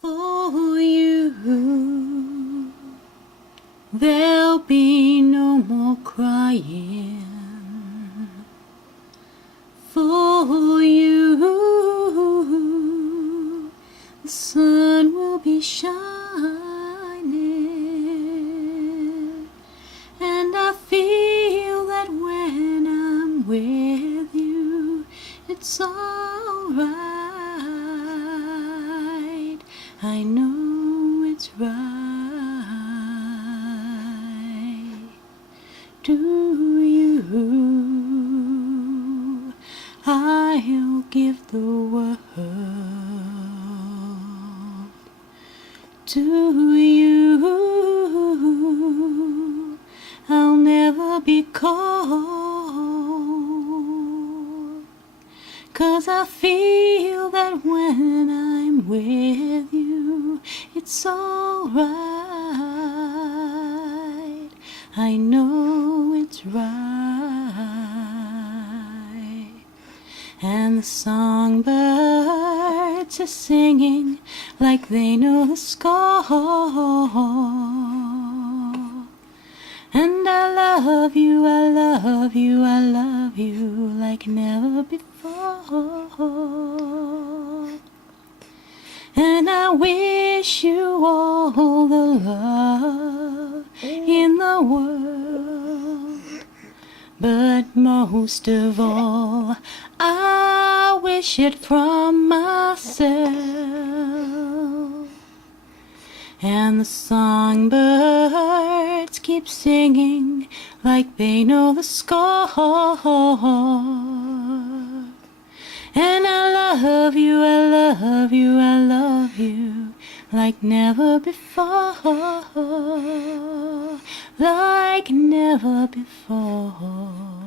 For you, there'll be no more crying. For you, the sun will be shining, and I feel that when I'm with you, it's alright. I know it's right. To you, I'll give the world. To you, I'll never be cold, 'cause I feel that when I'm with you, it's alright. I know it's right. And the songbirds are singing like they know the score. And I love you, I love you, I love you like never before. And I wish you all the love in the world. But most of all, I wish it from myself. And the songbirds keep singing like they know the score. And I love you, I love you, I love you like never before, like never before.